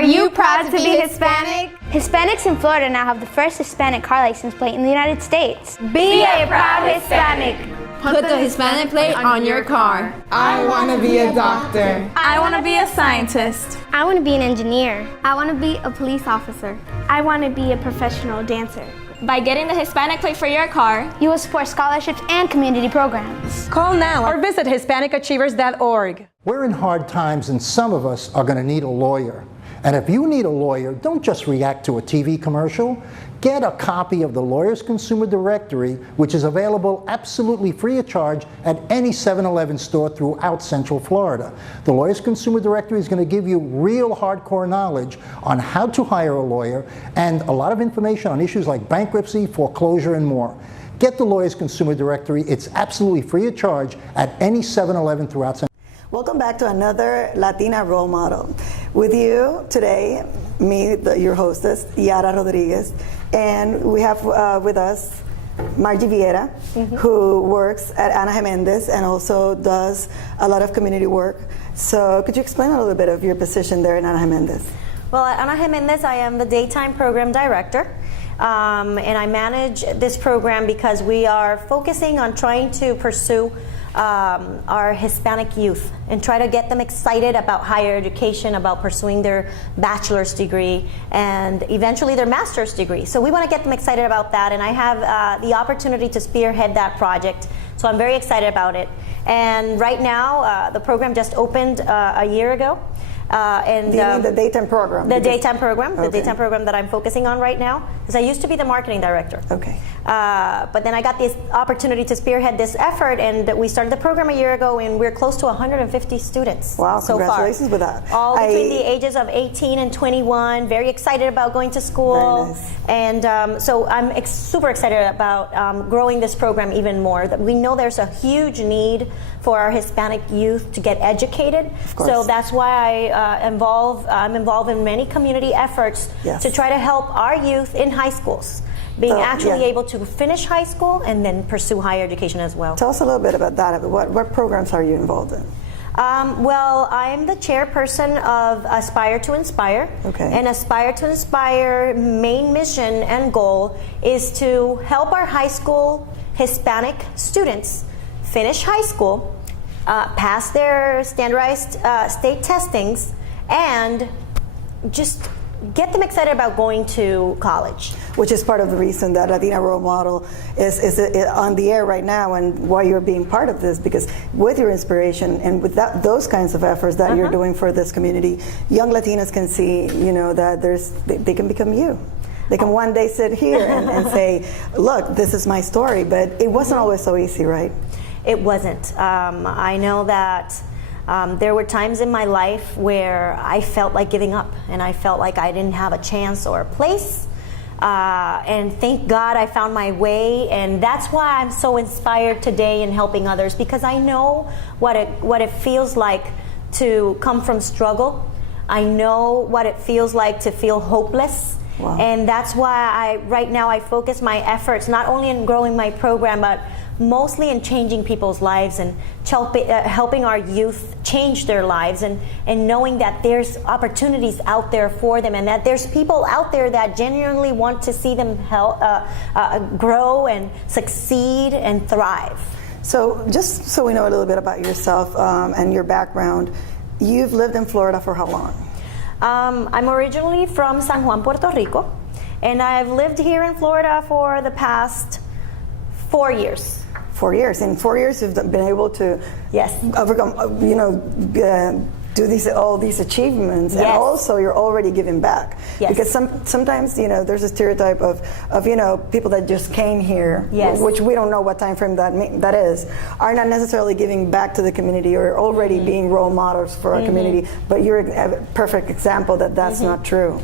Are you proud to be Hispanic? Hispanics in Florida now have the first Hispanic car license plate in the United States. Be a proud Hispanic. Put the Hispanic plate on your car. I want to be a doctor. I want to be a scientist. I want to be an engineer. I want to be a police officer. I want to be a professional dancer. By getting the Hispanic plate for your car, you will support scholarships and community programs. Call now or visit HispanicAchievers.org. We're in hard times and some of us are going to need a lawyer. And if you need a lawyer, don't just react to a TV commercial. Get a copy of the Lawyers Consumer Directory, which is available absolutely free of charge at any 7-Eleven store throughout Central Florida. The Lawyers Consumer Directory is going to give you real hardcore knowledge on how to hire a lawyer and a lot of information on issues like bankruptcy, foreclosure, and more. Get the Lawyers Consumer Directory. It's absolutely free of charge at any 7-Eleven throughout Central Florida. Welcome back to another Latina role model. With you today, me, your hostess, Viera Rodriguez, and we have with us Margie Viera, who works at Ana Jimenez and also does a lot of community work. So could you explain a little bit of your position there at Ana Jimenez? Well, at Ana Jimenez, I am the daytime program director. And I manage this program because we are focusing on trying to pursue our Hispanic youth and try to get them excited about higher education, about pursuing their bachelor's degree and eventually their master's degree. So we want to get them excited about that, and I have the opportunity to spearhead that project. So I'm very excited about it. And right now, the program just opened a year ago. And you mean the daytime program? The daytime program that I'm focusing on right now, because I used to be the marketing director. Okay. But then I got this opportunity to spearhead this effort, and we started the program a year ago, and we're close to 150 students. Wow, so congratulations far. with that. All between the ages of 18 and 21, very excited about going to school. Very nice. And so I'm super excited about growing this program even more. We know there's a huge need for our Hispanic youth to get educated. Of course. So that's why I'm involved in many community efforts to try to help our youth in high schools being able to finish high school and then pursue higher education as well. Tell us a little bit about that. What programs are you involved in? Well, I'm the chairperson of Aspire to Inspire. Okay. And Aspire to Inspire main mission and goal is to help our high school Hispanic students finish high school, pass their standardized state testings, and just get them excited about going to college. Which is part of the reason that Latina Role Model is on the air right now, and why you're being part of this, because with your inspiration and with those kinds of efforts that you're doing for this community, young Latinas can see, that they can become you. They can one day sit here and say, look, this is my story, but it wasn't always so easy, right? It wasn't. I know that there were times in my life where I felt like giving up, and I felt like I didn't have a chance or a place. And thank God I found my way, and that's why I'm so inspired today in helping others, because I know what it feels like to come from struggle. I know what it feels like to feel hopeless. Wow. And that's why right now I focus my efforts not only in growing my program, but mostly in changing people's lives and helping our youth change their lives, and knowing that there's opportunities out there for them, and that there's people out there that genuinely want to see them grow and succeed and thrive. So just so we know a little bit about yourself and your background, you've lived in Florida for how long? I'm originally from San Juan, Puerto Rico, and I've lived here in Florida for the past 4 years. 4 years. In 4 years, you've been able to overcome, do all these achievements, and also you're already giving back. Yes. Because sometimes there's a stereotype of people that just came here, which we don't know what time frame that is, are not necessarily giving back to the community or already being role models for our community. But you're a perfect example that that's not true.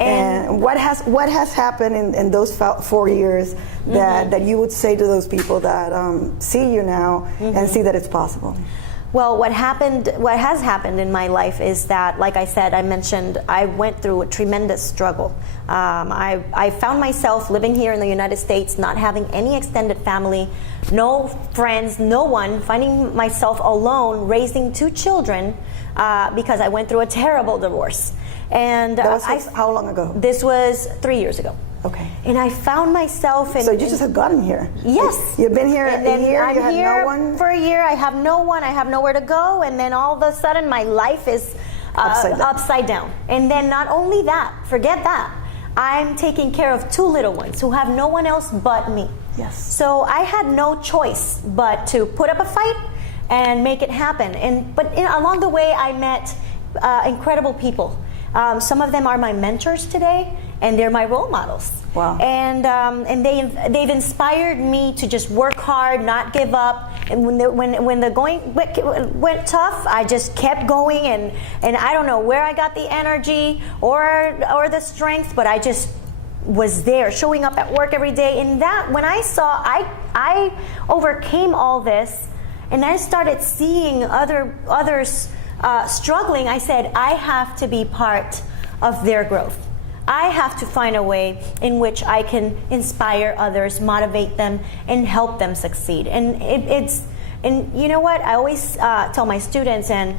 And what has happened in those 4 years that you would say to those people that see you now and see that it's possible? Well, what has happened in my life is that, like I said, I mentioned, I went through a tremendous struggle. I found myself living here in the United States, not having any extended family, no friends, no one, finding myself alone, raising 2 children because I went through a terrible divorce. And That was how long ago? This was 3 years ago. Okay. And I found myself in... So you just have gotten here? Yes. You've been here and then a year, I'm you had here no one? for a year, I have no one, I have nowhere to go, and then all of a sudden my life is upside down. And then not only that, forget that, I'm taking care of 2 little ones who have no one else but me. Yes. So I had no choice but to put up a fight and make it happen. But along the way, I met incredible people. Some of them are my mentors today, and they're my role models. Wow. And they've inspired me to just work hard, not give up. And when the going went tough, I just kept going. And I don't know where I got the energy or the strength, but I just was there, showing up at work every day. And that when I saw I overcame all this, and I started seeing others struggling, I said, I have to be part of their growth. I have to find a way in which I can inspire others, motivate them, and help them succeed. And and you know what? I always tell my students and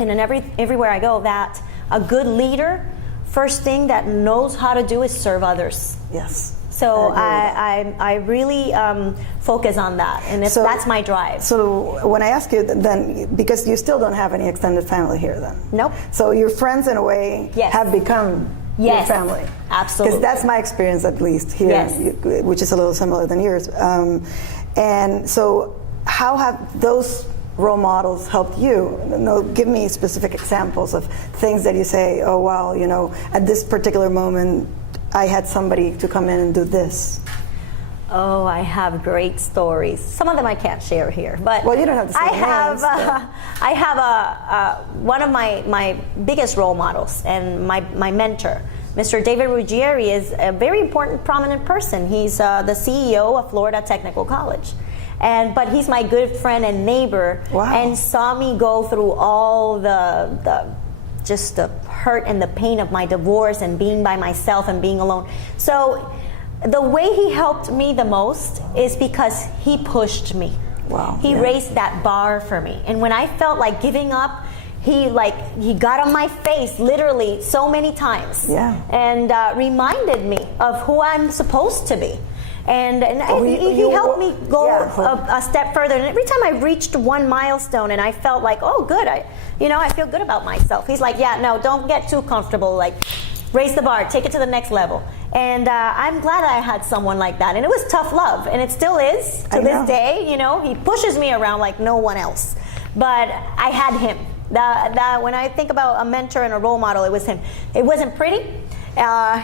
everywhere I go that a good leader, first thing that knows how to do is serve others. Yes. So I really focus on that, and that's my drive. So when I ask you, then because you still don't have any extended family here, then? Nope. So your friends, in a way, have become your family. Absolutely. Because that's my experience, at least here, which is a little similar than yours. And so, how have those role models helped you? Give me specific examples of things that you say, oh wow, at this particular moment, I had somebody to come in and do this. Oh, I have great stories. Some of them I can't share here, but well, you don't have to say names, I have one of my biggest role models and my mentor, Mr. David Ruggieri, is a very important, prominent person. He's the CEO of Florida Technical College. But he's my good friend and neighbor, and saw me go through all the hurt and the pain of my divorce and being by myself and being alone. So the way he helped me the most is because he pushed me. Wow. He raised that bar for me. And when I felt like giving up, he got on my face literally so many times. Yeah. And reminded me of who I'm supposed to be. And he helped me go a step further. And every time I reached one milestone and I felt like, oh, good, I feel good about myself. He's like, yeah, no, don't get too comfortable. Like, raise the bar, take it to the next level. And I'm glad I had someone like that. And it was tough love, and it still is to this day. He pushes me around like no one else. But I had him. When I think about a mentor and a role model, it was him. It wasn't pretty.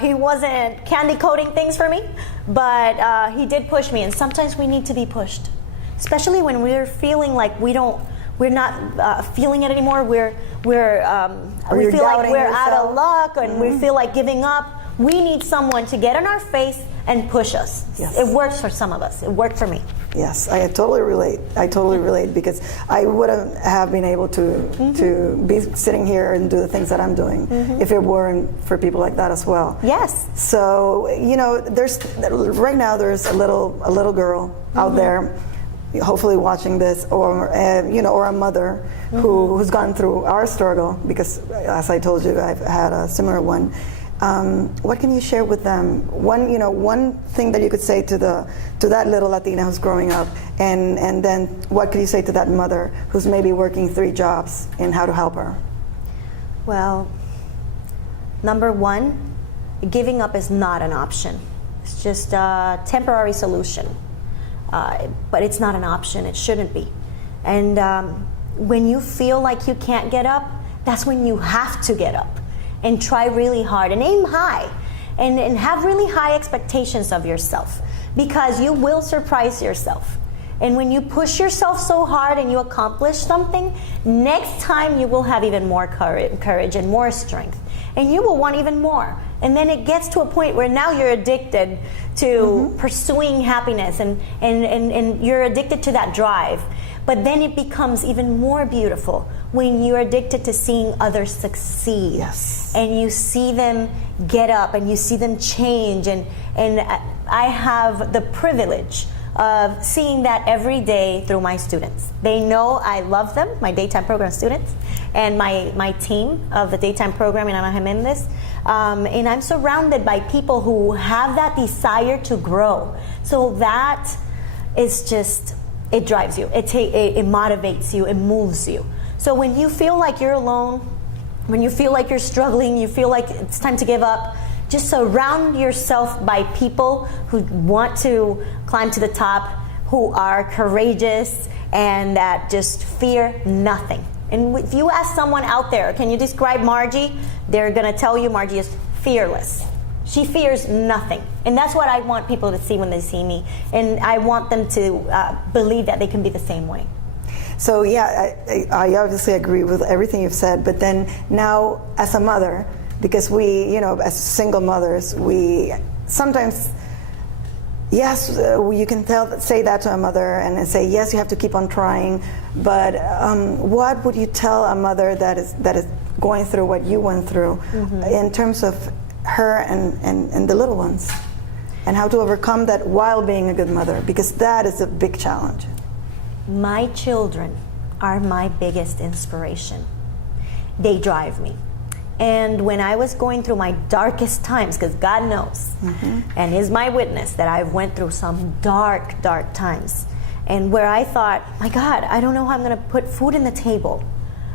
He wasn't candy coating things for me, but he did push me. And sometimes we need to be pushed, especially when we're feeling like we're not feeling it anymore. We feel like we're out of luck, and we feel like giving up. We need someone to get in our face and push us. Yes. It works for some of us. It worked for me. Yes, I totally relate. Because I wouldn't have been able to be sitting here and do the things that I'm doing if it weren't for people like that as well. Yes. So there's right now there's a little girl out there, hopefully watching this, or a mother who's gone through our struggle, because as I told you, I've had a similar one. What can you share with them? One thing that you could say to that little Latina who's growing up, and then what could you say to that mother who's maybe working 3 jobs, and how to help her? Well, number one, giving up is not an option. It's just a temporary solution, but it's not an option. It shouldn't be. And when you feel like you can't get up, that's when you have to get up. And try really hard and aim high, and have really high expectations of yourself, because you will surprise yourself. And when you push yourself so hard and you accomplish something, next time you will have even more courage and more strength, and you will want even more. And then it gets to a point where now you're addicted to pursuing happiness, and you're addicted to that drive. But then it becomes even more beautiful when you're addicted to seeing others succeed. Yes. And you see them get up, and you see them change. And I have the privilege of seeing that every day through my students. They know I love them, my daytime program students, and my team of the daytime program in Ana Jiménez. And I'm surrounded by people who have that desire to grow. So that is just, it drives you, it motivates you, it moves you. So when you feel like you're alone, when you feel like you're struggling, you feel like it's time to give up, just surround yourself by people who want to climb to the top, who are courageous, and that just fear nothing. And if you ask someone out there, can you describe Margie? They're going to tell you Margie is fearless. She fears nothing. And that's what I want people to see when they see me. And I want them to believe that they can be the same way. So yeah, I obviously agree with everything you've said, but then now as a mother, because we, as single mothers, we sometimes, yes, you can say that to a mother and say, yes, you have to keep on trying, but what would you tell a mother that is going through what you went through in terms of her and the little ones, and how to overcome that while being a good mother, because that is a big challenge. My children are my biggest inspiration. They drive me. And when I was going through my darkest times, because God knows, and is my witness that I went through some dark, dark times, and where I thought, my God, I don't know how I'm going to put food in the table.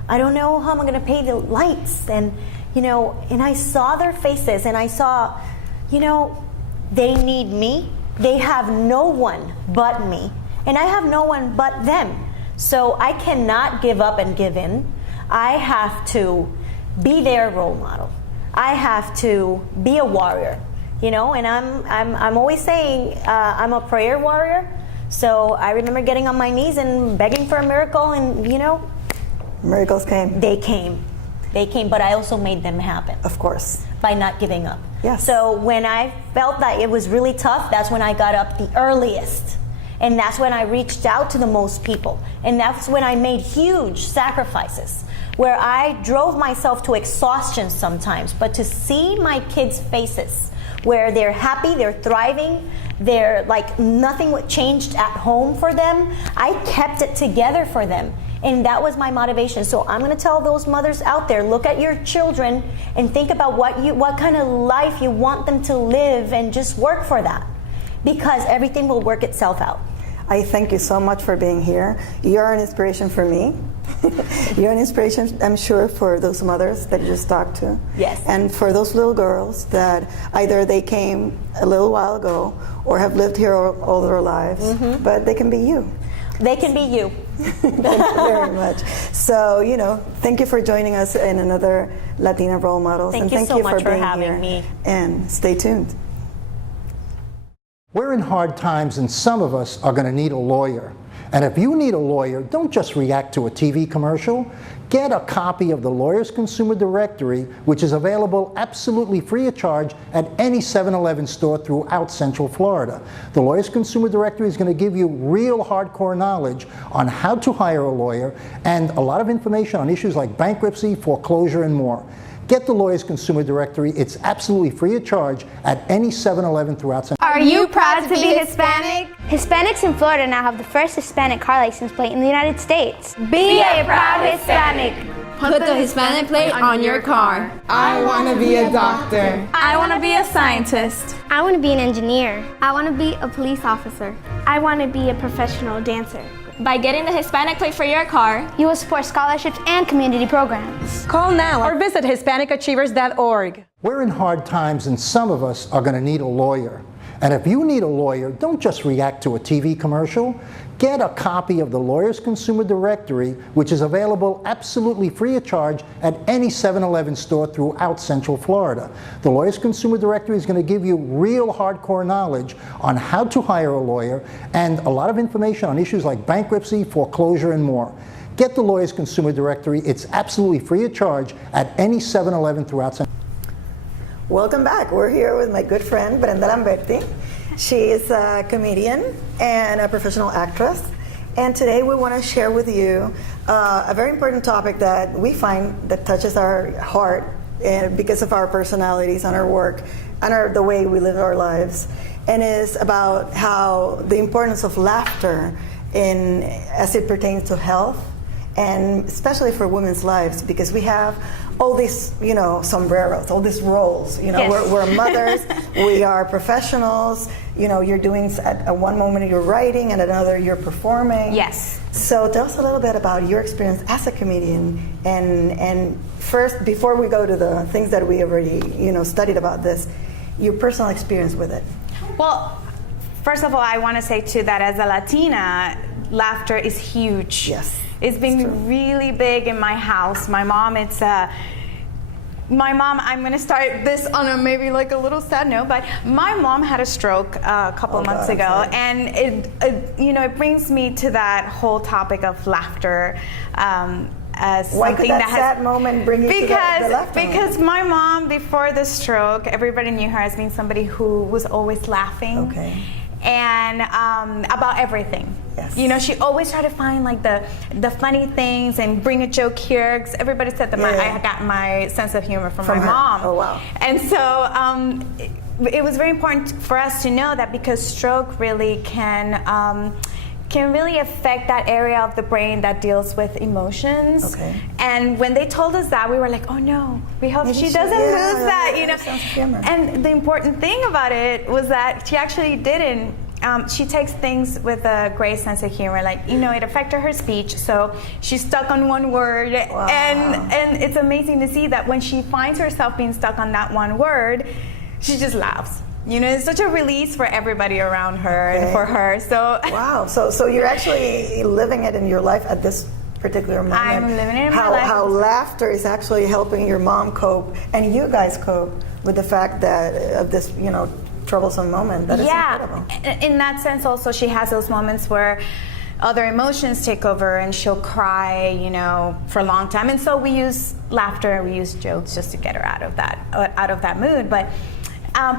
I don't know how I'm going to pay the lights. And, and I saw their faces, and I saw, they need me. They have no one but me. And I have no one but them. So I cannot give up and give in. I have to be their role model. I have to be a warrior, and I'm always saying I'm a prayer warrior. So I remember getting on my knees and begging for a miracle, and miracles came. They came, but I also made them happen. Of course. By not giving up. Yes. So when I felt that it was really tough, that's when I got up the earliest. And that's when I reached out to the most people. And that's when I made huge sacrifices, where I drove myself to exhaustion sometimes. But to see my kids' faces, where they're happy, they're thriving, they're like nothing changed at home for them, I kept it together for them. And that was my motivation. So I'm going to tell those mothers out there, look at your children and think about what kind of life you want them to live, and just work for that, because everything will work itself out. I thank you so much for being here. You're an inspiration for me. You're an inspiration, I'm sure, for those mothers that you just talked to. Yes. And for those little girls that either they came a little while ago or have lived here all their lives, but they can be you. They can be you. Thank you very much. So, thank you for joining us in another Latina Role Models. Thank you so much for having me. And stay tuned. We're in hard times, and some of us are going to need a lawyer. And if you need a lawyer, don't just react to a TV commercial. Get a copy of the Lawyers Consumer Directory, which is available absolutely free of charge at any 7-Eleven store throughout Central Florida. The Lawyers Consumer Directory is going to give you real hardcore knowledge on how to hire a lawyer, and a lot of information on issues like bankruptcy, foreclosure, and more. Get the Lawyers Consumer Directory. It's absolutely free of charge at any 7-Eleven throughout Central Are you proud to be Hispanic? Hispanics in Florida now have the first Hispanic car license plate in the United States. Be a proud Hispanic. Put the Hispanic plate on your car. I want to be a doctor. I want to be a scientist. I want to be an engineer. I want to be a police officer. I want to be a professional dancer. By getting the Hispanic plate for your car, You will support scholarships and community programs. Call now or visit HispanicAchievers.org. We're in hard times, and some of us are going to need a lawyer. And if you need a lawyer, don't just react to a TV commercial. Get a copy of the Lawyers Consumer Directory, which is available absolutely free of charge at any 7-Eleven store throughout Central Florida. The Lawyers Consumer Directory is going to give you real hardcore knowledge on how to hire a lawyer, and a lot of information on issues like bankruptcy, foreclosure, and more. Get the Lawyers Consumer Directory. It's absolutely free of charge at any 7-Eleven throughout Central Florida. Welcome back. We're here with my good friend, Brenda Lamberty. She is a comedian and a professional actress. And today we want to share with you a very important topic that we find that touches our heart because of our personalities and our work and the way we live our lives. and it's about how the importance of laughter as it pertains to health, and especially for women's lives, because we have all these, sombreros, all these roles. Yes. We're mothers, we are professionals. You're doing at one moment you're writing, and another you're performing. Yes. So tell us a little bit about your experience as a comedian, and first, before we go to the things that we already studied about this, your personal experience with it. Well, first of all, I want to say too that as a Latina, laughter is huge. Yes. It's been really big in my house. My mom, I'm going to start this on a maybe like a little sad note, but my mom had a stroke a couple of months ago, and it brings me to that whole topic of laughter. As Why something could that sad moment bring you to the laughter? Because my mom, before the stroke, everybody knew her as being somebody who was always laughing. Okay. And about everything. Yes. She always tried to find like the funny things and bring a joke here. 'Cause everybody said that I got my sense of humor from my her mom. Oh wow. And so it was very important for us to know that, because stroke really can really affect that area of the brain that deals with emotions. Okay. And when they told us that, we were like, oh no, we hope she doesn't lose that, sense of humor. And the important thing about it was that she actually didn't. She takes things with a great sense of humor. Like, it affected her speech, so she's stuck on one word. Wow. And it's amazing to see that when she finds herself being stuck on that one word, she just laughs. It's such a release for everybody around her and for her. So wow. So you're actually living it in your life at this particular moment. I'm living it in my life. How laughter is actually helping your mom cope, and you guys cope with the fact that of this, troublesome moment. That is incredible. In that sense, also she has those moments where other emotions take over, and she'll cry, for a long time. And so we use laughter, we use jokes just to get her out of that mood. But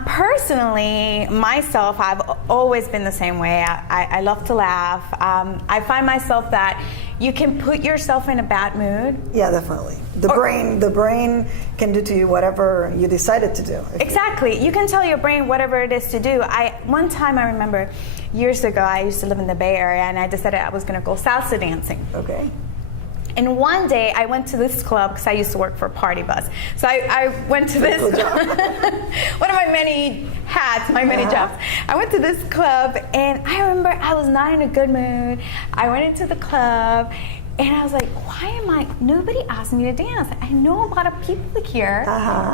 personally, myself, I've always been the same way. I love to laugh. I find myself that you can put yourself in a bad mood. Yeah, definitely. The brain can do to you whatever you decided to do. Exactly. You can tell your brain whatever it is to do. One time I remember years ago, I used to live in the Bay Area, and I decided I was going to go salsa dancing. Okay. And one day I went to this club, because I used to work for Party Bus. So I went to this, one of my many hats, my many jobs. I went to this club, and I remember I was not in a good mood. I went into the club, and I was like, nobody asked me to dance. I know a lot of people here.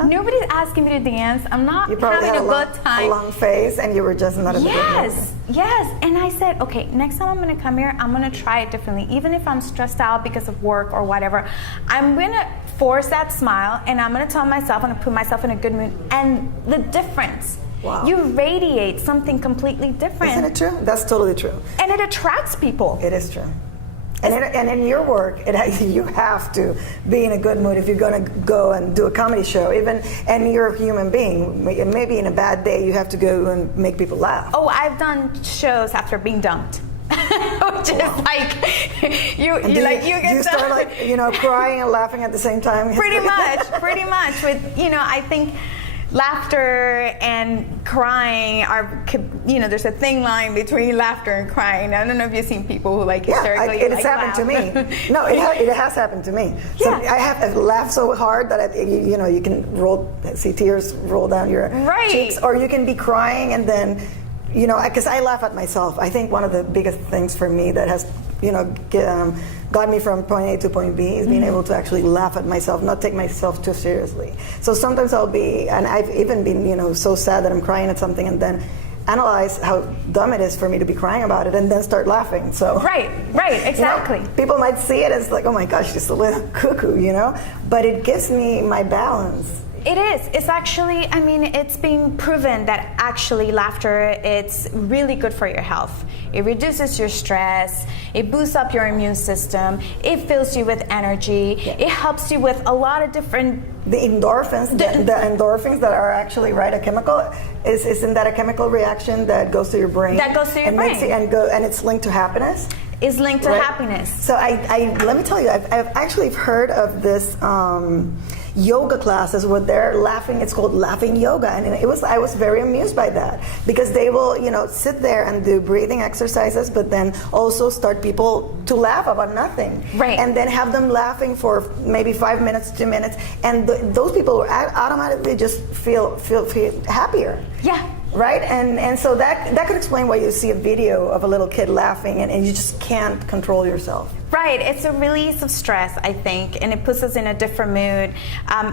Nobody's asking me to dance. I'm not having a good time. A long face, and you were just not in a good mood. Yes. And I said, okay, next time I'm going to come here, I'm going to try it differently. Even if I'm stressed out because of work or whatever, I'm going to force that smile, and I'm going to tell myself, I'm going to put myself in a good mood. And the difference. Wow. You radiate something completely different. Isn't it true? That's totally true. And it attracts people. It is true. And in your work, you have to be in a good mood if you're going to go and do a comedy show. And you're a human being. Maybe in a bad day, you have to go and make people laugh. Oh, I've done shows after being dumped. Which is like you start crying and laughing at the same time. Pretty much. With I think laughter and crying there's a thin line between laughter and crying. I don't know if you've seen people who hysterically it has happened to me. No, it has happened to me. So I have laughed so hard that you can see tears roll down your cheeks, or you can be crying and then because I laugh at myself. I think one of the biggest things for me that has got me from point A to point B is being able to actually laugh at myself, not take myself too seriously. So sometimes and I've even been, so sad that I'm crying at something, and then analyze how dumb it is for me to be crying about it, and then start laughing. So right, exactly. People might see it as like, oh my gosh, she's a little cuckoo, but it gives me my balance. It is. It's actually, it's been proven that actually laughter, it's really good for your health. It reduces your stress. It boosts up your immune system. It fills you with energy. It helps you with a lot of different... The endorphins, the endorphins that are actually a chemical, isn't that a chemical reaction that goes to your brain? That goes to your brain. And it's linked to happiness? is linked to Right. happiness. So I let me tell you, I've actually heard of this yoga classes where they're laughing. It's called laughing yoga, and I was very amused by that because they will sit there and do breathing exercises, but then also start people to laugh about nothing, right? And then have them laughing for maybe 5 minutes, 2 minutes, and those people automatically just feel happier. Yeah. Right, and so that could explain why you see a video of a little kid laughing and you just can't control yourself. Right, it's a release of stress, I think, and it puts us in a different mood.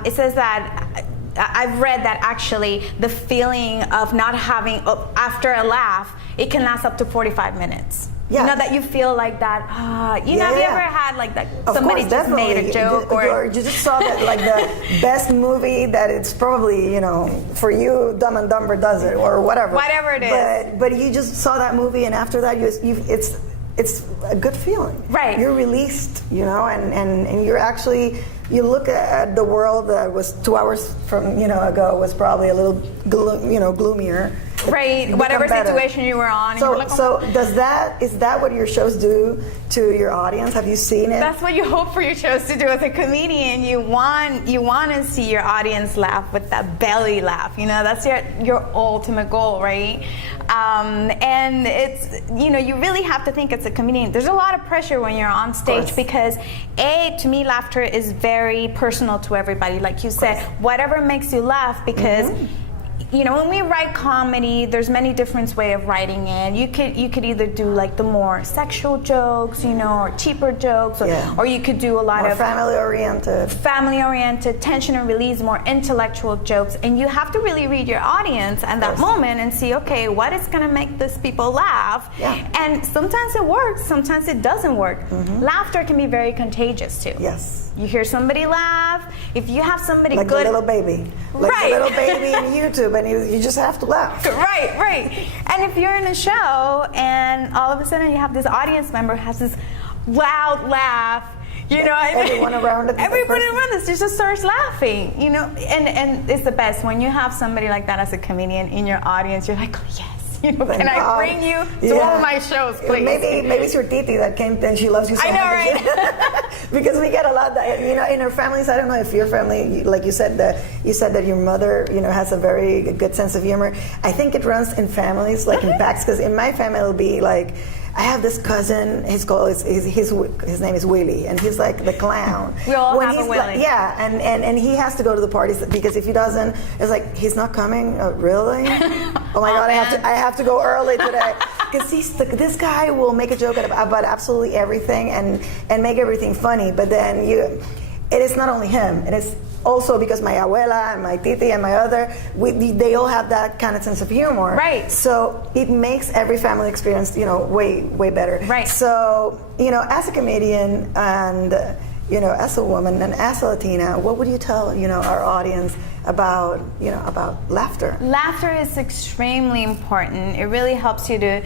It says that I've read that actually the feeling of not having after a laugh, it can last up to 45 minutes. Yeah. You know, that you feel like that. Have you ever had like that? Of Somebody course, just definitely. made a joke, or you just saw that like the best movie that it's probably for you, Dumb and Dumber does it or whatever. Whatever it is. But you just saw that movie, and after that, it's a good feeling. Right. You're released, and you're actually. You look at the world that was 2 hours from ago was probably a little gloomier. Right, whatever situation you were on. So, you were like, is that what your shows do to your audience? Have you seen it? That's what you hope for your shows to do as a comedian. You want to see your audience laugh with that belly laugh. That's your ultimate goal, right? And it's you really have to think as a comedian. There's a lot of pressure when you're on stage because to me, laughter is very personal to everybody. Like you said, whatever makes you laugh because. When we write comedy, there's many different ways of writing it. You could either do like the more sexual jokes, or cheaper jokes, or you could do a lot more of family-oriented, tension and release, more intellectual jokes. And you have to really read your audience at that moment and see, okay, what is going to make these people laugh? Yeah. And sometimes it works, sometimes it doesn't work. Laughter can be very contagious too. Yes. You hear somebody laugh, if you have somebody like good, a little baby, right. a little baby in YouTube, and you just have to laugh. Right. And if you're in a show and all of a sudden you have this audience member who has this loud laugh, everyone around us just starts laughing, and it's the best when you have somebody like that as a comedian in your audience. You're like, oh, yes. Can I bring you to one of my shows, please? Maybe it's your titi that came and she loves you so much. I know, right? Because we get a lot that in our families. I don't know if your family, like you said that your mother, has a very good sense of humor. I think it runs in families, like in packs. Because in my family, it'll be like. I have this cousin. His name is Willie, and he's like the clown. We all have a Willie. And he has to go to the parties because if he doesn't, it's like he's not coming. Really? Oh my God! I have to go early today because this guy will make a joke about absolutely everything and make everything funny. But then it is not only him. It is. Also, because my abuela and my titi and my other, they all have that kind of sense of humor. Right. So it makes every family experience, way better. Right. So, as a comedian and, as a woman and as a Latina, what would you tell, our audience about laughter? Laughter is extremely important. It really helps you to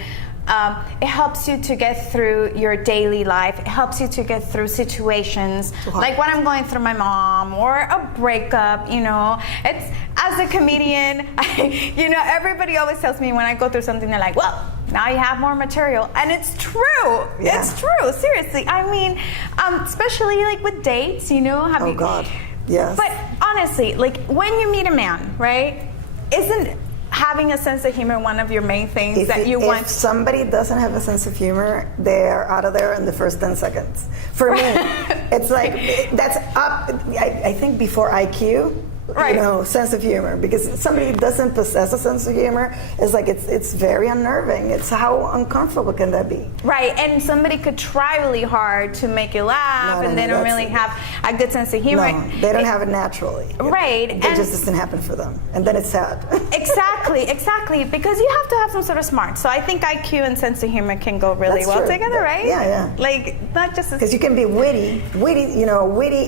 get through your daily life. It helps you to get through situations like when I'm going through my mom or a breakup. It's as a comedian. Everybody always tells me when I go through something, they're like, "Well, now you have more material," and it's true. Yeah. It's true. Seriously, I mean, especially like with dates. God, yes. But honestly, like when you meet a man, right? Isn't having a sense of humor one of your main things that you want? If somebody doesn't have a sense of humor, they're out of there in the first 10 seconds. For me, it's like that's up. I think before IQ. Right. Sense of humor, because somebody doesn't possess a sense of humor, it's like it's very unnerving. It's how uncomfortable can that be? Right, and somebody could try really hard to make you laugh, and they don't really have a good sense of humor. No, they don't have it naturally. Right. It just doesn't happen for them, and then it's sad. Exactly, because you have to have some sort of smart. So I think IQ and sense of humor can go really well together, right? Yeah. Like not just because you can be witty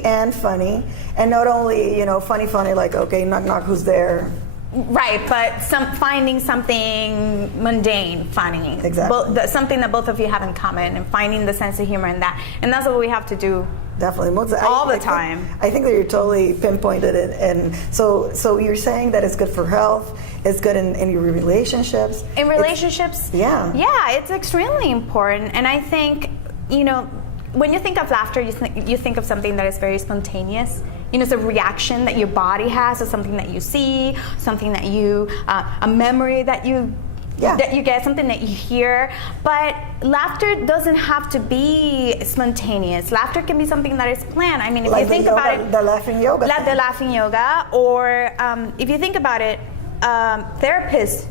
and funny, and not only funny. Like, okay, knock, who's there? Right, but finding something mundane funny. Exactly. Something that both of you have in common, and finding the sense of humor in that. And that's what we have to do. Definitely. All the time. I think that you're totally pinpointed it. And so you're saying that it's good for health, it's good in your relationships. In relationships? Yeah, it's extremely important. And I think you know, when you think of laughter, you think of something that is very spontaneous. You know, it's a reaction that your body has to something that you see, something that you, a memory that you get, something that you hear. But laughter doesn't have to be spontaneous. Laughter can be something that is planned. I mean, if like you think yoga, about it, the laughing yoga, the laughing yoga, or if you think about it, therapists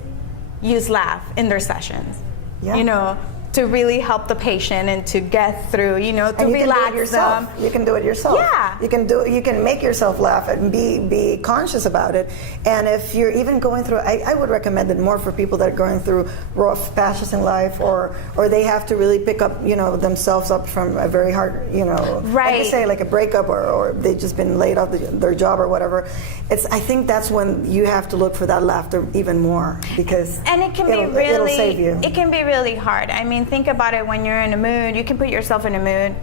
use laugh in their sessions. Yeah. You know, to really help the patient and to get through, you know, to and you relax can do it yourself. them. You can do it yourself. Yeah. You can make yourself laugh and be conscious about it. And if you're even going through, I would recommend it more for people that are going through rough patches in life, or they have to really pick up, you know, themselves up from a very hard, you know, like you say, like a breakup, or they've just been laid off their job or whatever. I think that's when you have to look for that laughter even more, because it'll save you. It can be really hard. I mean, think about it. When you're in a mood, you can put yourself in a mood.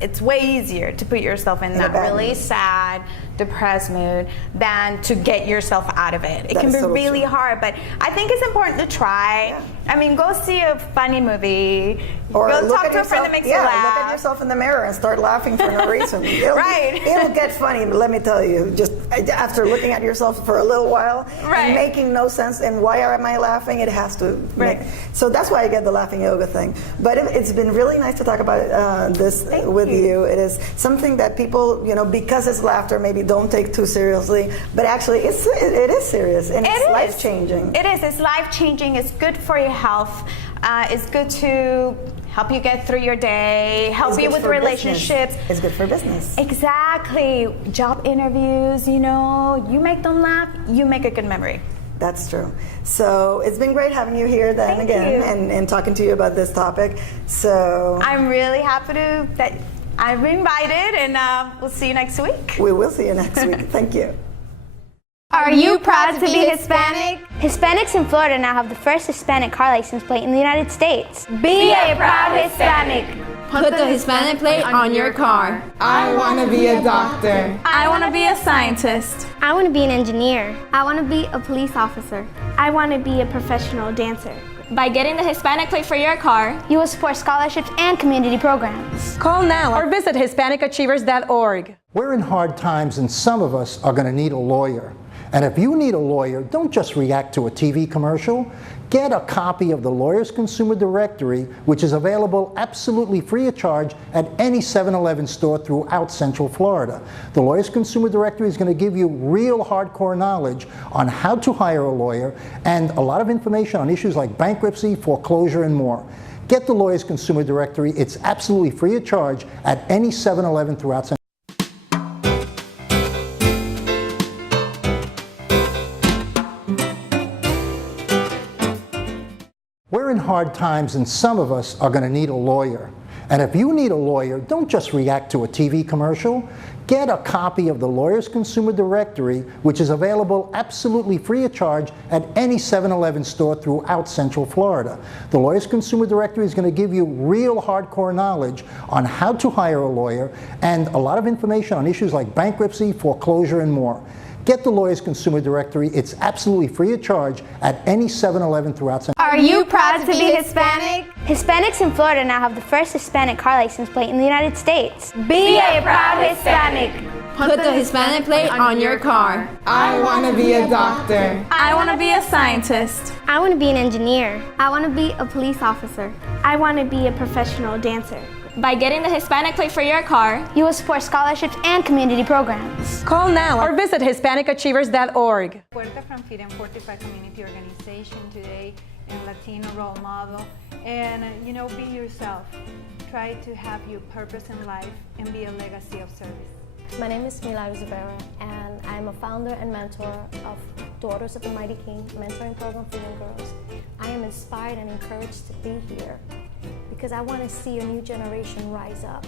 It's way easier to put yourself in that really sad, depressed mood than to get yourself out of it. It can be really hard, but I think it's important to try. Yeah. I mean, go see a funny movie, or go talk to a friend that makes you laugh. Look at yourself in the mirror and start laughing for no reason. It'll get funny, but let me tell you, just after looking at yourself for a little while and making no sense, and why am I laughing? It has to make. So that's why I get the laughing yoga thing. But it's been really nice to talk about this with you. It is something that people, you know, because it's laughter, maybe don't take too seriously, but actually it is serious, and it's life-changing. It is. It's life-changing. It's good for your health. It's good to help you get through your day, help you with relationships. It's good for business. Exactly. Job interviews, you know, you make them laugh, you make a good memory. That's true. So it's been great having you here and talking to you about this topic. So I'm really happy that I've been invited, and we'll see you next week. We will see you next week. Thank you. Are you proud to be Hispanic? Hispanics in Florida now have the first Hispanic car license plate in the United States. Be a proud Hispanic. Put the Hispanic plate on your car. I want to be a doctor. I want to be a scientist. I want to be an engineer. I want to be a police officer. I want to be a professional dancer. By getting the Hispanic plate for your car, you will support scholarships and community programs. Call now or visit HispanicAchievers.org. We're in hard times, and some of us are going to need a lawyer. And if you need a lawyer, don't just react to a TV commercial. Get a copy of the Lawyers Consumer Directory, which is available absolutely free of charge at any 7-Eleven store throughout Central Florida. The Lawyers Consumer Directory is going to give you real hardcore knowledge on how to hire a lawyer and a lot of information on issues like bankruptcy, foreclosure, and more. Get the Lawyers Consumer Directory. It's absolutely free of charge at any 7-Eleven throughout Central Florida. We're in hard times, and some of us are going to need a lawyer. And if you need a lawyer, don't just react to a TV commercial. Get a copy of the Lawyers Consumer Directory, which is available absolutely free of charge at any 7-Eleven store throughout Central Florida. The Lawyers Consumer Directory is going to give you real hardcore knowledge on how to hire a lawyer and a lot of information on issues like bankruptcy, foreclosure, and more. Get the Lawyers Consumer Directory. It's absolutely free of charge at any 7-Eleven throughout Central Florida. Are you proud to be Hispanic? Hispanics in Florida now have the first Hispanic car license plate in the United States. Be a proud Hispanic. Put the Hispanic plate on your car. I want to be a doctor. I want to be a scientist. I want to be an engineer. I want to be a police officer. I want to be a professional dancer. By getting the Hispanic plate for your car, you will support scholarships and community programs. Call now or visit HispanicAchievers.org. Puerta from Feed and Fortify Community Organization today, and Latino role model. And you know, be yourself. Try to have your purpose in life and be a legacy of service. My name is Viera, and I'm a founder and mentor of Daughters of the Mighty King mentoring program for young girls. I am inspired and encouraged to be here because I want to see a new generation rise up